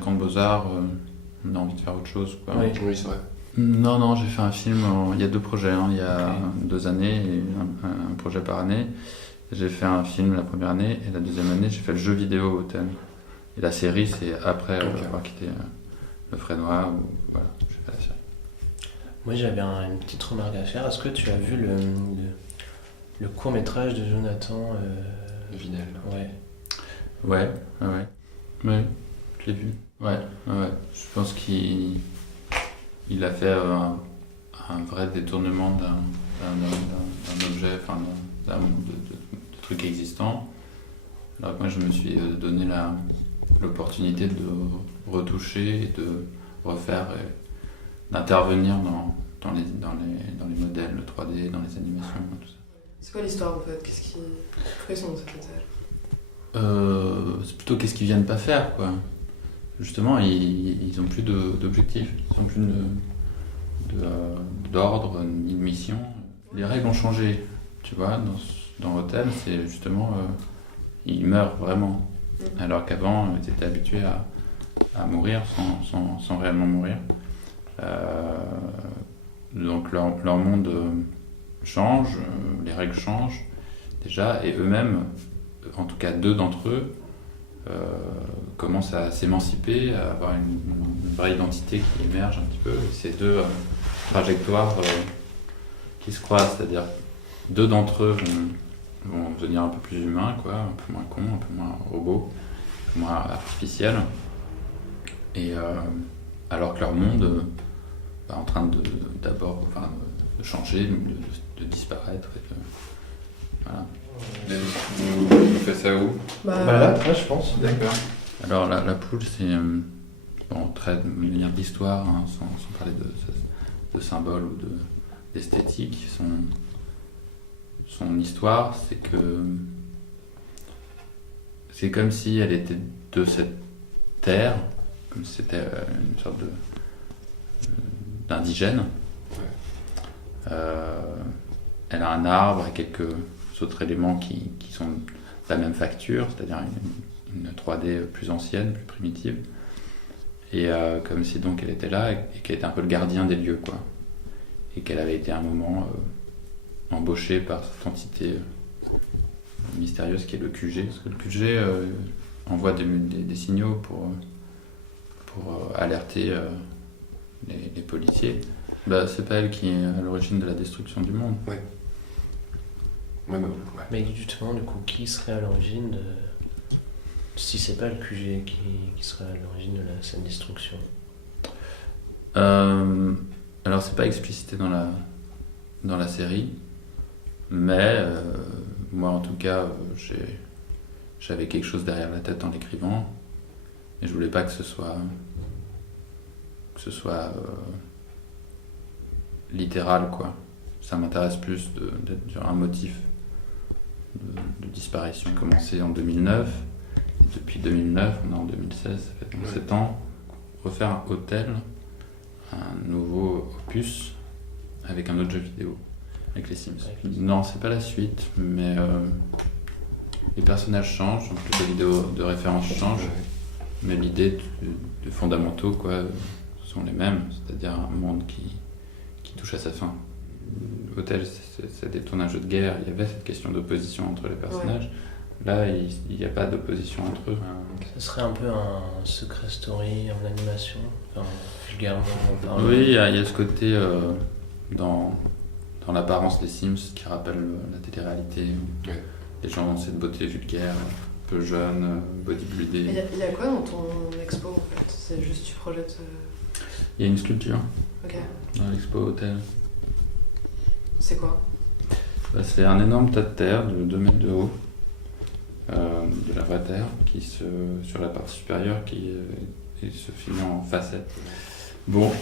5 ans de Beaux-Arts, on a envie de faire autre chose, quoi. Oui, c'est vrai. Non, j'ai fait un film, il y a 2 projets, il y a 2 années et un projet par année. J'ai fait un film la première année et la deuxième année, j'ai fait le jeu vidéo Hôtel. Et la série, c'est après avoir quitté le Frénois, voilà, j'ai fait la série. Moi, j'avais une petite remarque à faire. Est-ce que tu as vu le court-métrage de Jonathan Vinel. Ouais. Ouais, je l'ai vu. Ouais. Je pense qu'il a fait un vrai détournement d'un objet, enfin de trucs existants. Alors que moi, je me suis donné l'opportunité de retoucher et de refaire, d'intervenir dans les modèles 3D, dans les animations, tout ça. C'est quoi l'histoire en fait? Pourquoi ils sont dans cet étage? C'est plutôt qu'est-ce qu'ils viennent pas faire, quoi. Justement, ils ont plus d'objectifs, ils ont plus d'ordre ni de mission. Les règles ont changé, tu vois, dans l'hôtel, c'est justement ils meurent vraiment, alors qu'avant ils étaient habitués à mourir sans réellement mourir. Donc leur monde change, les règles changent déjà, et eux-mêmes, en tout cas 2 d'entre eux, commencent à s'émanciper, à avoir une vraie identité qui émerge un petit peu. Et ces 2 trajectoires qui se croisent, c'est-à-dire 2 d'entre eux vont devenir un peu plus humains, quoi, un peu moins cons, un peu moins robots, un peu moins artificiels. Et alors que leur monde est en train de changer, de disparaître. Voilà. Vous faites ça où? Là, je pense. D'accord. Alors la poule, c'est très de manière d'histoire, sans parler de symboles ou d'esthétique. Son histoire, c'est que c'est comme si elle était de cette terre, comme si c'était une sorte d'indigène. Elle a un arbre et quelques autres éléments qui sont de la même facture, c'est-à-dire une 3D plus ancienne, plus primitive. Et comme si donc elle était là et qu'elle était un peu le gardien des lieux, quoi. Et qu'elle avait été à un moment embauchée par cette entité mystérieuse qui est le QG. Parce que le QG envoie des signaux pour alerter les policiers. C'est pas elle qui est à l'origine de la destruction du monde. Ouais. Mais justement, du coup, qui serait à l'origine de... Si c'est pas le QG qui serait à l'origine de cette destruction? Alors c'est pas explicité dans la série, mais moi en tout cas j'avais quelque chose derrière la tête en l'écrivant et je voulais pas que ce soit littéral, quoi. Ça m'intéresse plus d'être sur un motif de disparition commencé en 2009 et depuis 2009 on est en 2016, ça fait donc 7 ans. Refaire un hôtel, un nouveau opus avec un autre jeu vidéo, avec les Sims. Non, c'est pas la suite, mais les personnages changent, donc les jeux vidéo de référence changent, mais l'idée de fondamentaux, quoi, sont les mêmes, c'est-à-dire un monde qui touche à sa fin. Hôtel, ça détourne un jeu de guerre, il y avait cette question d'opposition entre les personnages. Ouais. Là, il n'y a pas d'opposition entre eux. Ce serait un peu un secret story en animation, enfin, vulgairement parlant. Oui, il y a ce côté dans l'apparence des Sims qui rappelle la télé-réalité. Ouais. Les gens ont cette beauté vulgaire, un peu jeune, bodybuildée. Il y a quoi dans ton expo en fait? C'est juste tu projettes... Il y a une sculpture. Ok. Dans l'expo hôtel. C'est quoi? C'est un énorme tas de terre de 2 mètres de haut, de la vraie terre, sur la partie supérieure qui se finit en facettes. Bon.